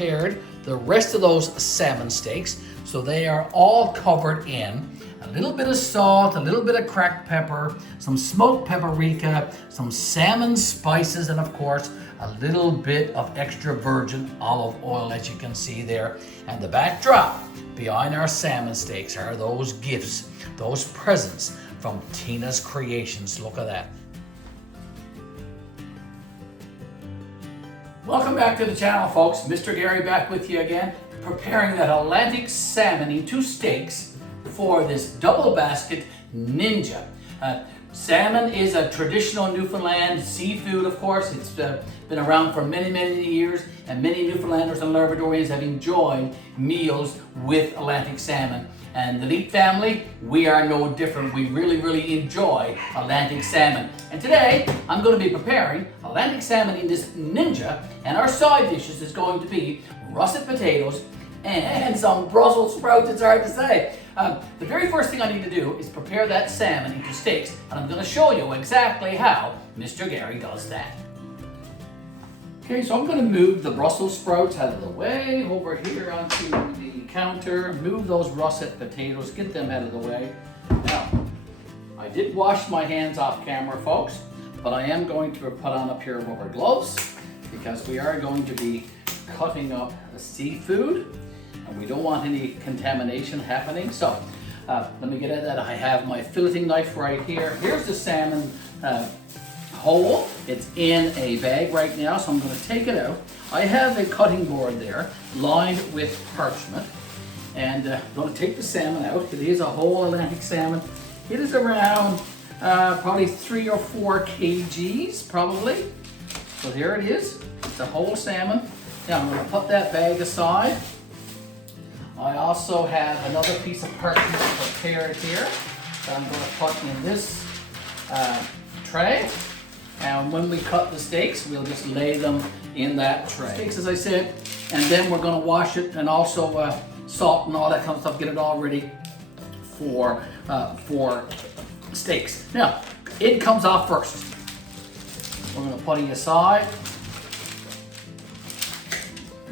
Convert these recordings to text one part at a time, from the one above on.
prepared the rest of those salmon steaks. So they are all covered in a little bit of salt, a little bit of cracked pepper, some smoked paprika, some salmon spices, and of course, a little bit of extra virgin olive oil, as you can see there. And the backdrop behind our salmon steaks are those gifts, those presents from Tina's Creations. Look at that. Welcome back to the channel, folks. Mr. Garry back with you again, preparing that Atlantic salmon into steaks for this double basket Ninja. Salmon is a traditional Newfoundland seafood, of course. It's been around for many, many years, and many Newfoundlanders and Labradorians have enjoyed meals with Atlantic salmon. And the Leite family, we are no different. We really, really enjoy Atlantic salmon. And today, I'm going to be preparing Atlantic salmon in this Ninja, and our side dishes is going to be russet potatoes and some Brussels sprouts. It's hard to say. The very first thing I need to do is prepare that salmon into steaks, and I'm going to show you exactly how Mr. Garry does that. Okay, so I'm going to move the Brussels sprouts out of the way over here onto the counter, move those russet potatoes, get them out of the way. Now, I did wash my hands off camera, folks, but I am going to put on a pair of rubber gloves because we are going to be cutting up a seafood, and we don't want any contamination happening. So let me get at that. I have my filleting knife right here. Here's the salmon whole. It's in a bag right now, so I'm going to take it out. I have a cutting board there lined with parchment, and I'm going to take the salmon out. It is a whole Atlantic salmon. It is around probably 3 or 4 kgs, probably. So here it is. It's a whole salmon. Now I'm going to put that bag aside. I also have another piece of parchment prepared here that I'm going to put in this tray. And when we cut the steaks, we'll just lay them in that tray. Steaks, as I said, and then we're going to wash it and also salt and all that kind of stuff, get it all ready for steaks. Now, it comes off first. We're going to put it aside.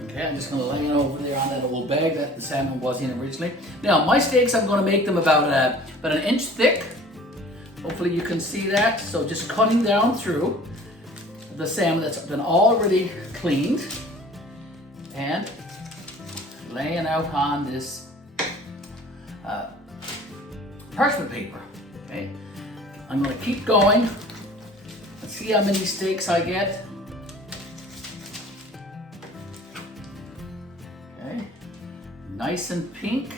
Okay, I'm just going to lay it over there on that old bag that the salmon was in originally. Now, my steaks, I'm going to make them about an inch thick. Hopefully you can see that. So just cutting down through the salmon that's been already cleaned and laying out on this parchment paper. Okay, I'm going to keep going. Let's see how many steaks I get. Okay, nice and pink.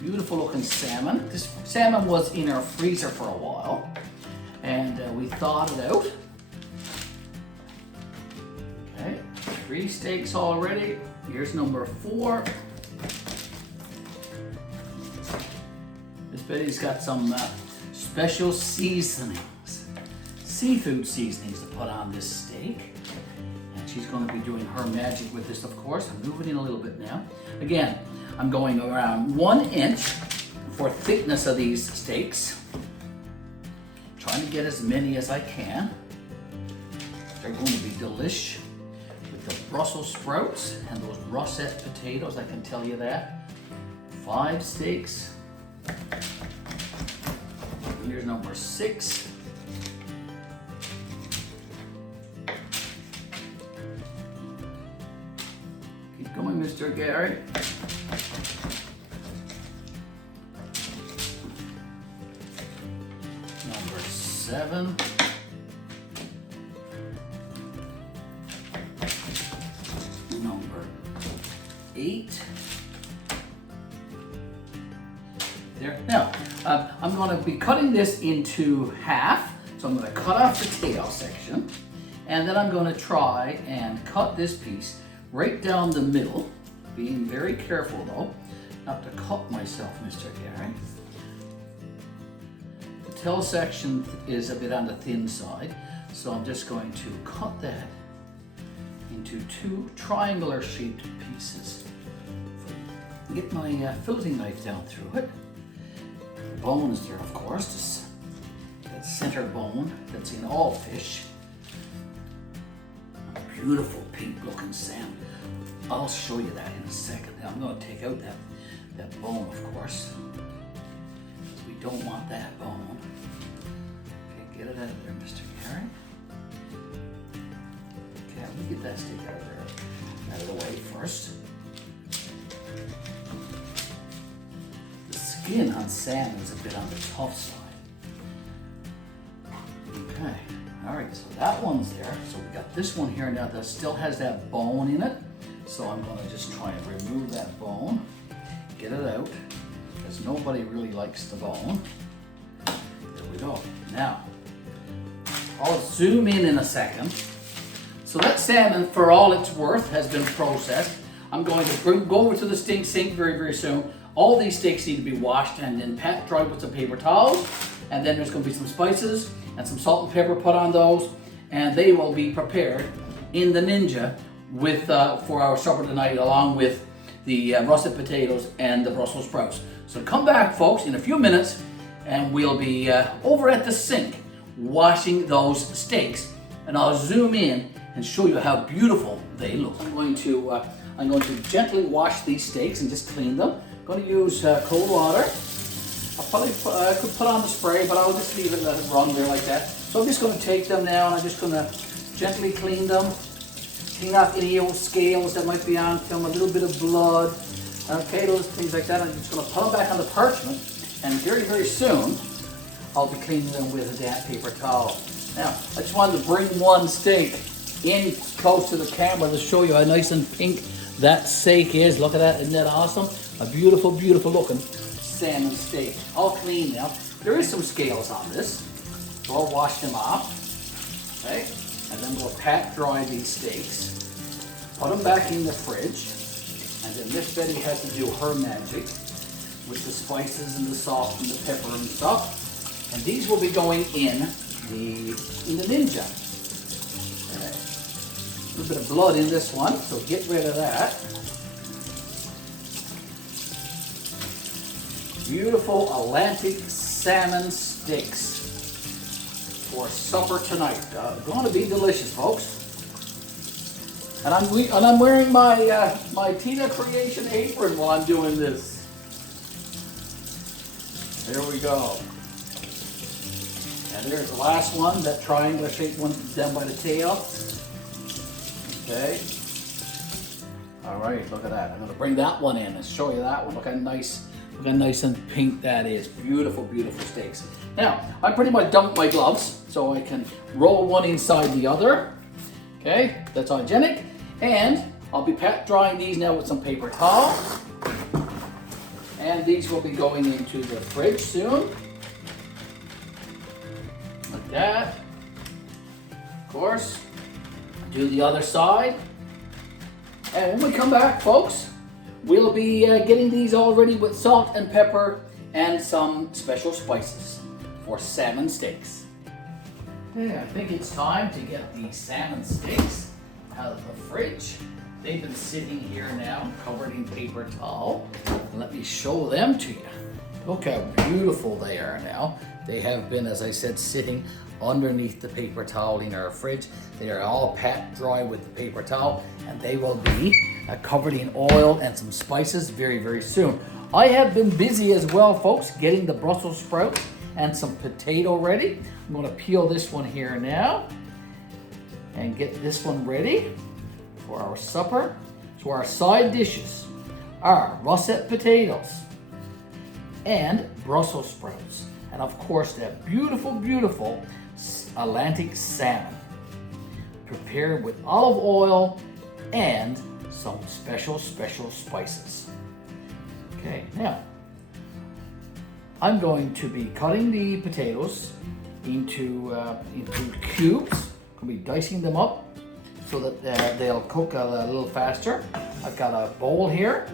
Beautiful looking salmon. This salmon was in our freezer for a while, and we thawed it out. Okay, 3 steaks already. Here's number 4. Miss Betty's got some special seasonings, seafood seasonings to put on this steak. And she's going to be doing her magic with this, of course. I'm moving in a little bit now. Again, I'm going around 1 inch for thickness of these steaks. Trying to get as many as I can. They're going to be delish with the Brussels sprouts and those russet potatoes, I can tell you that. 5 steaks. Here's number 6. Keep going, Mr. Garry. Number 7. Number 8. There. Now, I'm going to be cutting this into half. So I'm going to cut off the tail section, and then I'm going to try and cut this piece right down the middle, being very careful though, not to cut myself, Mr. Garry. The tail section is a bit on the thin side, so I'm just going to cut that into 2 triangular shaped pieces. Get my filleting knife down through it. The bone is there, of course, that center bone that's in all fish. beautiful pink looking salmon. I'll show you that in a second. Now I'm going to take out that bone, of course. We don't want that bone. Okay, get it out of there, Mr. Garry. Okay, let me get that steak out of the way first. The skin on salmon is a bit on the tough side. Okay, all right, so that one's there. So we got this one here now that still has that bone in it. So I'm going to just try and remove that bone, get it out, because nobody really likes the bone. There we go. Now, I'll zoom in a second. So that salmon, for all it's worth, has been processed. I'm going to go over to the sink very, very soon. All these steaks need to be washed and then pat dried with some paper towels. And then there's going to be some spices and some salt and pepper put on those. And they will be prepared in the Ninja with for our supper tonight, along with the russet potatoes and the Brussels sprouts. So come back, folks, in a few minutes, and we'll be over at the sink washing those steaks. And I'll zoom in and show you how beautiful they look. I'm going to gently wash these steaks and just clean them. I'm going to use cold water. I probably could put on the spray, but I'll just leave it and let it run there like that. So I'm just going to take them now and I'm just going to gently clean them. Clean off any old scales that might be on film, a little bit of blood, okay, those things like that. I'm just going to put them back on the parchment, and very, very soon, I'll be cleaning them with a damp paper towel. Now, I just wanted to bring one steak in close to the camera to show you how nice and pink that steak is. Look at that, isn't that awesome? A beautiful, beautiful looking salmon steak. All clean now. There is some scales on this, so I'll wash them off, okay? And then we'll pat dry these steaks, put them back in the fridge, and then Miss Betty has to do her magic with the spices and the salt and the pepper and stuff. And these will be going in the Ninja. Okay. A little bit of blood in this one, so get rid of that. Beautiful Atlantic salmon steaks for supper tonight. Going to be delicious, folks. And I'm wearing my my Tina Creation apron while I'm doing this. There we go. And there's the last one, that triangular shaped one down by the tail. Okay. All right, look at that. I'm going to bring that one in and show you that one. Look how nice and pink that is. Beautiful, beautiful steaks. Now, I pretty much dumped my gloves so I can roll one inside the other. Okay, that's hygienic. And I'll be pat drying these now with some paper towel. And these will be going into the fridge soon. Like that. Of course. Do the other side. And when we come back, folks, we'll be getting these all ready with salt and pepper and some special spices for salmon steaks. Okay, I think it's time to get the salmon steaks out of the fridge. They've been sitting here now, covered in paper towel. Let me show them to you. Look how beautiful they are now. They have been, as I said, sitting underneath the paper towel in our fridge. They are all pat dry with the paper towel, and they will be covered in oil and some spices very, very soon. I have been busy as well, folks, getting the Brussels sprouts and some potato ready. I'm going to peel this one here now and get this one ready for our supper. So our side dishes are russet potatoes and Brussels sprouts, and of course that beautiful, beautiful Atlantic salmon prepared with olive oil and some special spices. Okay, now I'm going to be cutting the potatoes into cubes. I'm going to be dicing them up so that they'll cook a little faster. I've got a bowl here,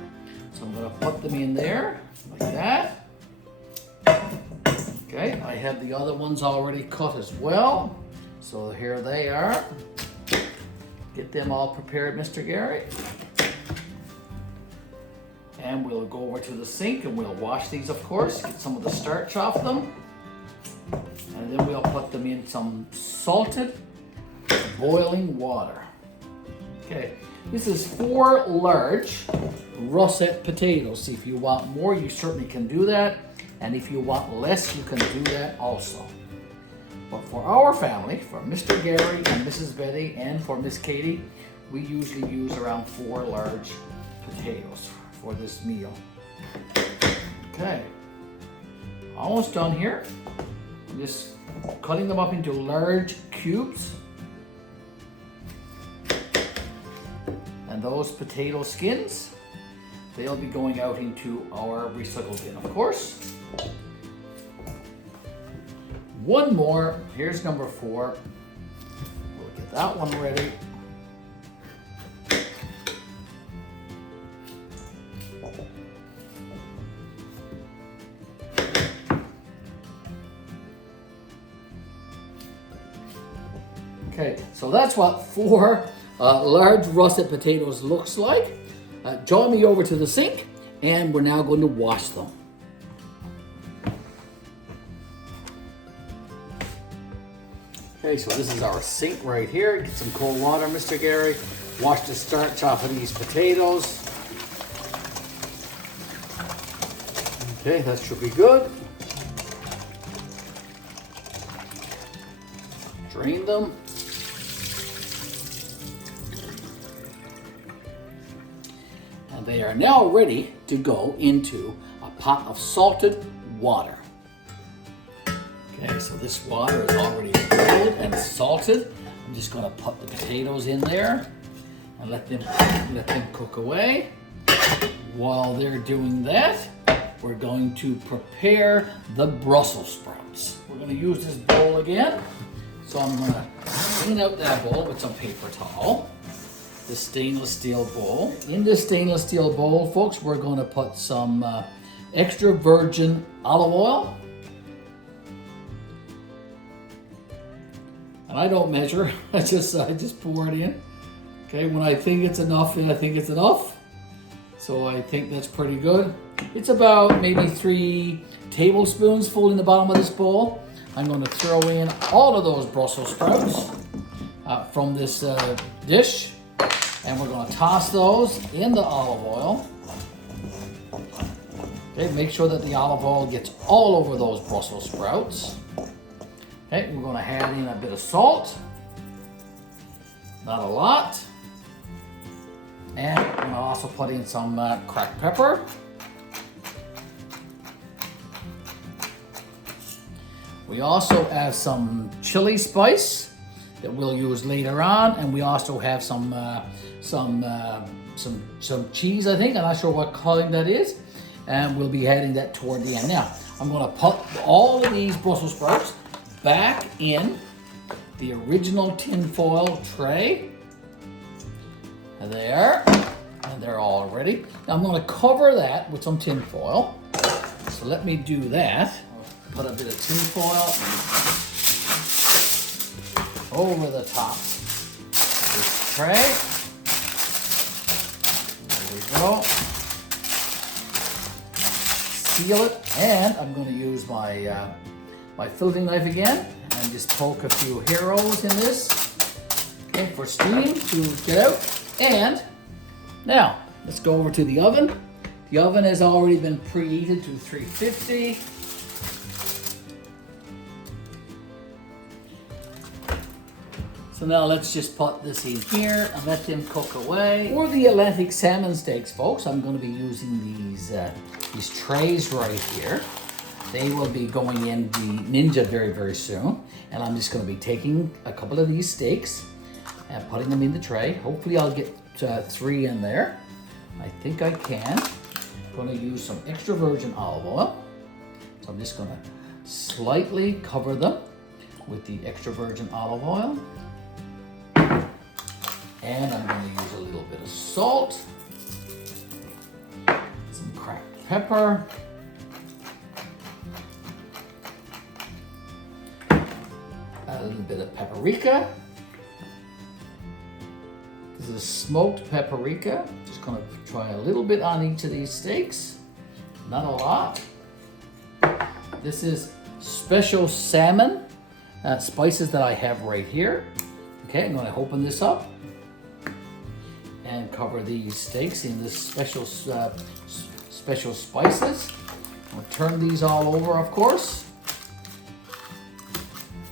so I'm going to put them in there like that. Okay, I have the other ones already cut as well. So here they are. Get them all prepared, Mr. Garry. And we'll go over to the sink and we'll wash these, of course, get some of the starch off them. And then we'll put them in some salted boiling water. Okay, this is 4 large russet potatoes. See, if you want more, you certainly can do that. And if you want less, you can do that also. But for our family, for Mr. Garry and Mrs. Betty and for Miss Katie, we usually use around 4 large potatoes for this meal. Okay, almost done here. I'm just cutting them up into large cubes. And those potato skins, they'll be going out into our recycle bin, of course. One more, here's number 4. We'll get that one ready. Okay, so that's what 4 large russet potatoes looks like. Join me over to the sink, and we're now going to wash them. Okay, so this is our sink right here. Get some cold water, Mr. Garry. Wash the starch off of these potatoes. Okay, that should be good. Drain them. And they are now ready to go into a pot of salted water. Okay, so this water is already cold and salted. I'm just going to put the potatoes in there and let them cook away. While they're doing that, we're going to prepare the Brussels sprouts. We're going to use this bowl again. So I'm going to clean out that bowl with some paper towel. The stainless steel bowl. In this stainless steel bowl, folks, we're going to put some extra virgin olive oil. And I don't measure, I just pour it in. Okay, when I think it's enough, I think it's enough. So I think that's pretty good. It's about maybe 3 tablespoons full in the bottom of this bowl. I'm going to throw in all of those Brussels sprouts from this dish. And we're going to toss those in the olive oil. Okay, make sure that the olive oil gets all over those Brussels sprouts. Okay, we're going to add in a bit of salt. Not a lot. And I'm going to also put in some cracked pepper. We also have some chili spice that we'll use later on, and we also have some cheese, I think. I'm not sure what kind that is, and we'll be adding that toward the end. Now, I'm going to put all of these Brussels sprouts back in the original tin foil tray. There, and they're all ready. Now I'm going to cover that with some tin foil. So let me do that. Put a bit of tin foil over the top of this tray. There we go. Seal it, and I'm going to use my my filleting knife again and just poke a few arrows in this, okay, for steam to get out. And now let's go over to the oven. The oven has already been preheated to 350. So now let's just put this in here and let them cook away. For the Atlantic salmon steaks, folks, I'm going to be using these trays right here. They will be going in the Ninja very, very soon. And I'm just going to be taking a couple of these steaks and putting them in the tray. Hopefully I'll get 3 in there. I think I can. I'm going to use some extra virgin olive oil. So I'm just going to slightly cover them with the extra virgin olive oil. And I'm going to use a little bit of salt, some cracked pepper, a little bit of paprika. This is smoked paprika. Just going to try a little bit on each of these steaks, not a lot. This is special salmon spices that I have right here. Okay, I'm going to open this up. and cover these steaks in this special spices. We'll turn these all over, of course,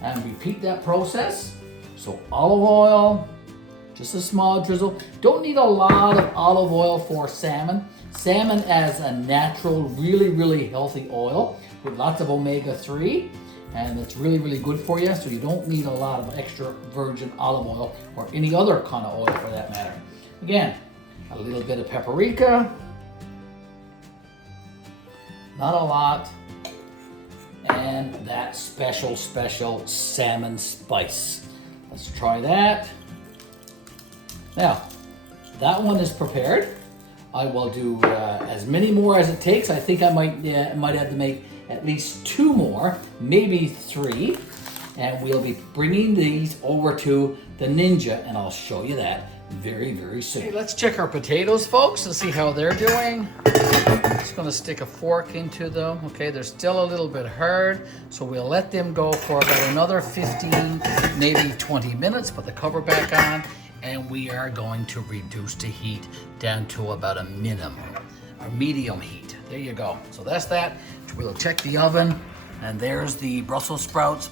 and repeat that process. So olive oil, just a small drizzle. Don't need a lot of olive oil for salmon. Salmon as a natural, really, really healthy oil with lots of omega-3, and it's really, really good for you. So you don't need a lot of extra virgin olive oil or any other kind of oil for that matter. Again, a little bit of paprika, not a lot, and that special salmon spice. Let's try that. Now, that one is prepared. I will do as many more as it takes. I think I might have to make at least 2 more, maybe 3. And we'll be bringing these over to the Ninja, and I'll show you that very, very soon. Okay, let's check our potatoes, folks, and see how they're doing. I'm just gonna stick a fork into them. Okay, they're still a little bit hard, so we'll let them go for about another 15, maybe 20 minutes, put the cover back on, and we are going to reduce the heat down to about a minimum, or medium heat. There you go. So that's that. We'll check the oven, and there's the Brussels sprouts.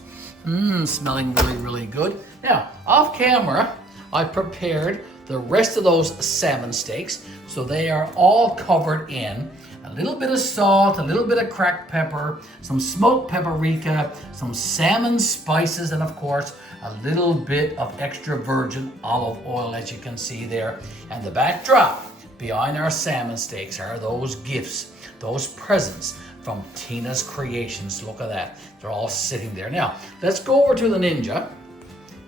Smelling really, really good. Now, off camera, I prepared the rest of those salmon steaks, so they are all covered in a little bit of salt, a little bit of cracked pepper, some smoked paprika, some salmon spices, and of course, a little bit of extra virgin olive oil, as you can see there. And the backdrop behind our salmon steaks are those gifts, those presents from Tina's Creations. Look at that. They're all sitting there. Now, let's go over to the Ninja.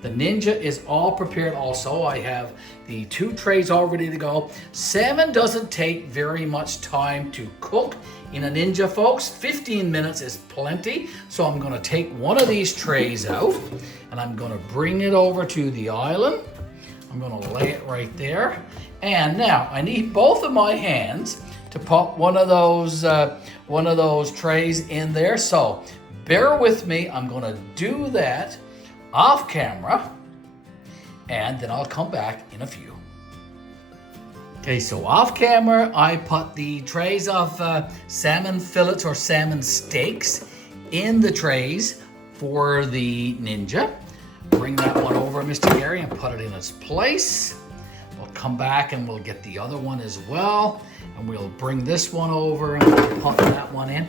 The Ninja is all prepared also. I have the 2 trays all ready to go. Salmon doesn't take very much time to cook in a Ninja, folks. 15 minutes is plenty. So I'm gonna take one of these trays out, and I'm gonna bring it over to the island. I'm gonna lay it right there. And now I need both of my hands to pop one of those trays in there. So bear with me. I'm gonna do that off camera, and then I'll come back in a few. Okay, so off camera, I put the trays of salmon fillets or salmon steaks in the trays for the Ninja. Bring that one over, Mr. Garry, and put it in its place. We'll come back and we'll get the other one as well. And we'll bring this one over and we'll put that one in.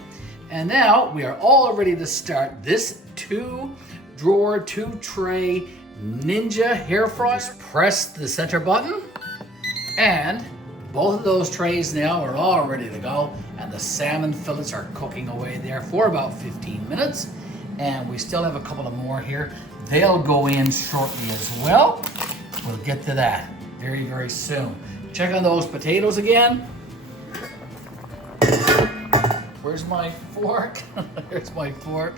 And now we are all ready to start this 2-drawer, 2-tray Ninja Airfryer. Press the center button, and both of those trays now are all ready to go. And the salmon fillets are cooking away there for about 15 minutes. And we still have a couple of more here. They'll go in shortly as well. We'll get to that very, very soon. Check on those potatoes again. Where's my fork? There's my fork.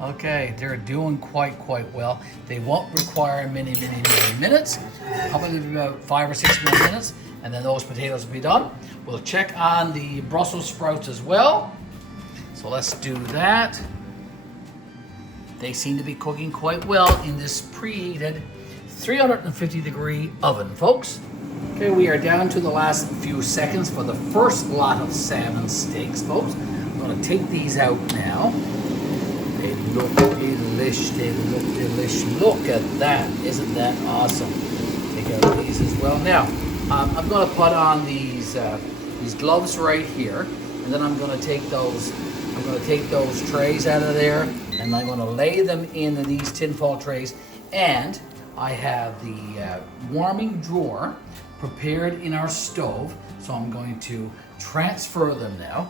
Okay, they're doing quite well. They won't require many minutes, probably about 5 or 6 more minutes, and then those potatoes will be done. We'll check on the Brussels sprouts as well. So let's do that. They seem to be cooking quite well in this preheated 350-degree oven, folks. Okay, we are down to the last few seconds for the first lot of salmon steaks, folks. I'm gonna take these out now. They look delish, they look delish. Look at that, isn't that awesome? Take out these as well. Now, I'm gonna put on these gloves right here, and then I'm gonna take those trays out of there, and I'm gonna lay them in these tinfoil trays. And I have the warming drawer prepared in our stove, so I'm going to transfer them now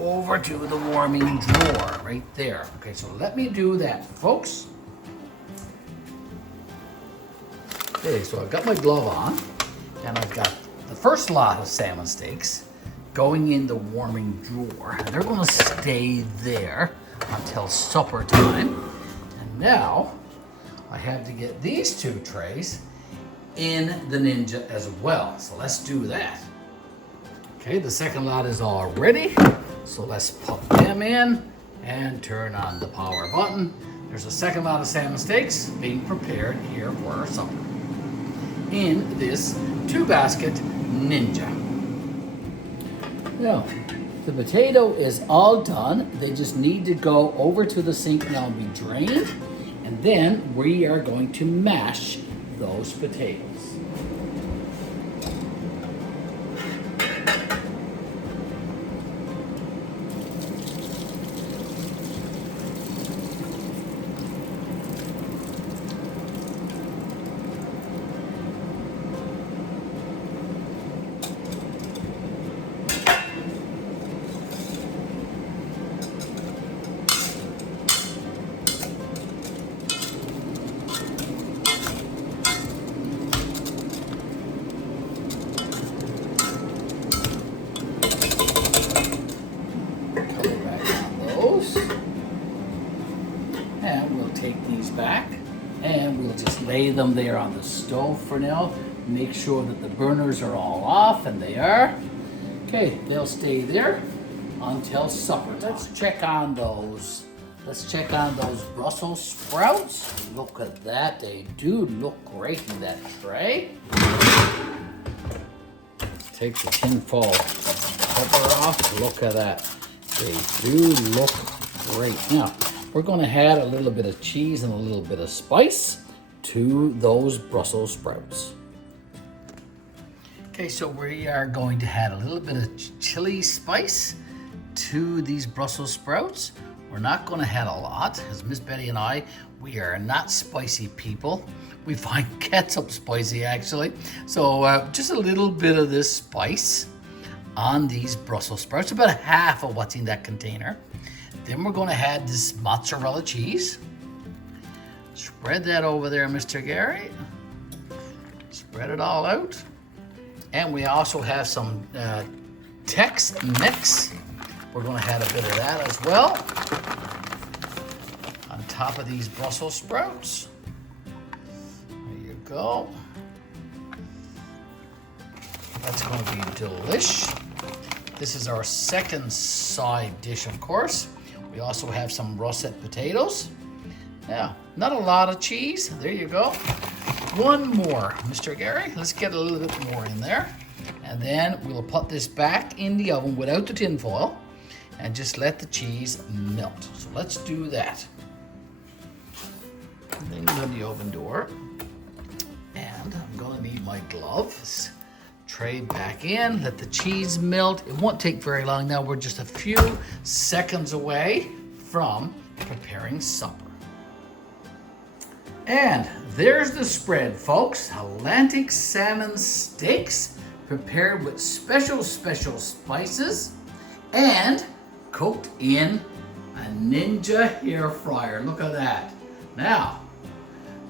over to the warming drawer right there. Okay, so let me do that, folks. Okay, so I've got my glove on, and I've got the first lot of salmon steaks going in the warming drawer, and they're gonna stay there until supper time. And now I have to get these 2 trays in the Ninja as well. So let's do that. Okay, the second lot is all ready. So let's put them in and turn on the power button. There's a second lot of salmon steaks being prepared here for our supper. in this 2-basket Ninja. Now, the potato is all done. They just need to go over to the sink now and be drained. And then we are going to mash those potatoes. And we'll take these back and we'll just lay them there on the stove for now. Make sure that the burners are all off, and they are. Okay, they'll stay there until supper time. Let's check on those. Let's check on those Brussels sprouts. Look at that, they do look great in that tray. Take the tin foil cover off. Look at that. They do look great. Now, we're going to add a little bit of cheese and a little bit of spice to those Brussels sprouts. Okay, so we are going to add a little bit of chili spice to these Brussels sprouts. We're not going to add a lot, because Miss Betty and I, we are not spicy people. We find ketchup spicy, actually. So just a little bit of this spice on these Brussels sprouts, about half of what's in that container. Then we're going to add this mozzarella cheese. Spread that over there, Mr. Garry. Spread it all out. And we also have some Tex Mix. We're going to add a bit of that as well on top of these Brussels sprouts. There you go. That's going to be delish. This is our second side dish, of course. We also have some russet potatoes. Now, not a lot of cheese. There you go. One more, Mr. Garry. Let's get a little bit more in there. And then we'll put this back in the oven without the tin foil and just let the cheese melt. So let's do that. And then you have the oven door. And I'm going to need my gloves. Tray back in, let the cheese melt. It won't take very long now. We're just a few seconds away from preparing supper. And there's the spread, folks. Atlantic salmon steaks prepared with special spices and cooked in a Ninja Airfryer. Look at that. Now,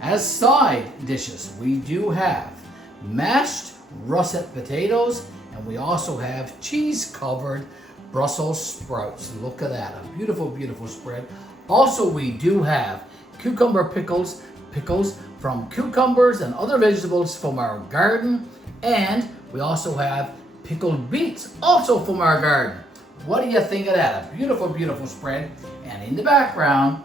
as side dishes, we do have mashed russet potatoes, and we also have cheese-covered Brussels sprouts. Look at that, a beautiful, beautiful spread. Also, we do have cucumber pickles from cucumbers and other vegetables from our garden, and we also have pickled beets, also from our garden. What do you think of that? A beautiful, beautiful spread. And in the background,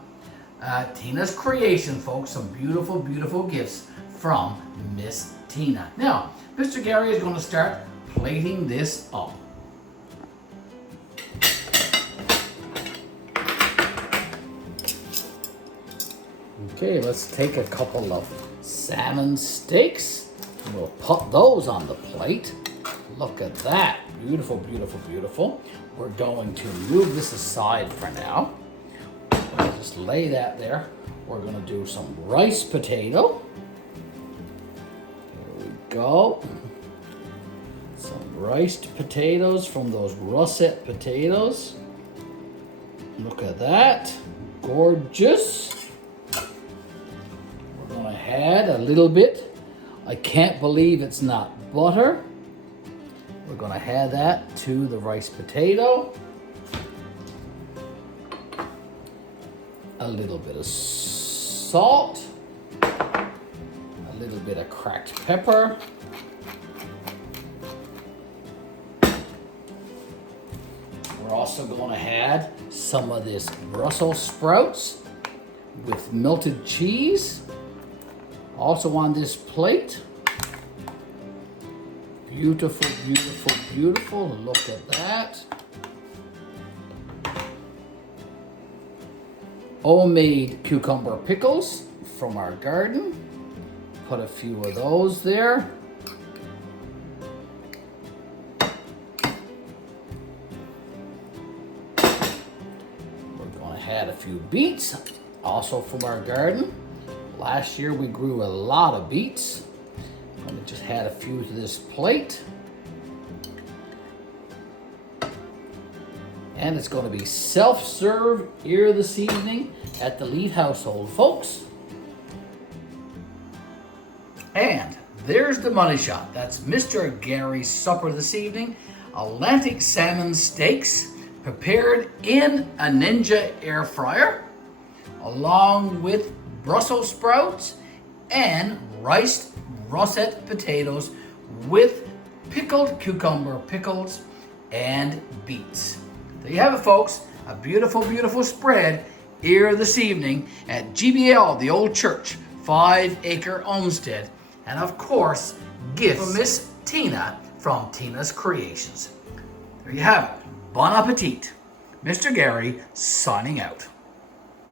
Tina's creation, folks, some beautiful, beautiful gifts from Miss Tina. Now, Mr. Garry is going to start plating this up. Okay, let's take a couple of salmon steaks. We'll put those on the plate. Look at that. Beautiful, beautiful, beautiful. We're going to move this aside for now. We'll just lay that there. We're going to do some riced potato. Go. Some riced potatoes from those russet potatoes. Look at that. Gorgeous. We're going to add a little bit. I can't believe it's not butter. We're going to add that to the riced potato. A little bit of salt. A little bit of cracked pepper. We're also going to add some of this Brussels sprouts with melted cheese. Also on this plate. Beautiful, beautiful, beautiful. Look at that. Homemade cucumber pickles from our garden. Put a few of those there. We're going to add a few beets, also from our garden. Last year we grew a lot of beets. I'm going to just add a few to this plate. And it's going to be self-serve here this evening at the Leyte household, folks. And there's the money shot. That's Mr. Gary's supper this evening. Atlantic salmon steaks prepared in a Ninja Airfryer, along with Brussels sprouts and Riced Russett Potatoes with pickled cucumber pickles and beets. There you have it, folks. A beautiful, beautiful spread here this evening at GBL, the old church, 5-acre Homestead. And of course, gifts from Miss Tina from Tina's Creations. There you have it. Bon appetit. Mr. Gary signing out.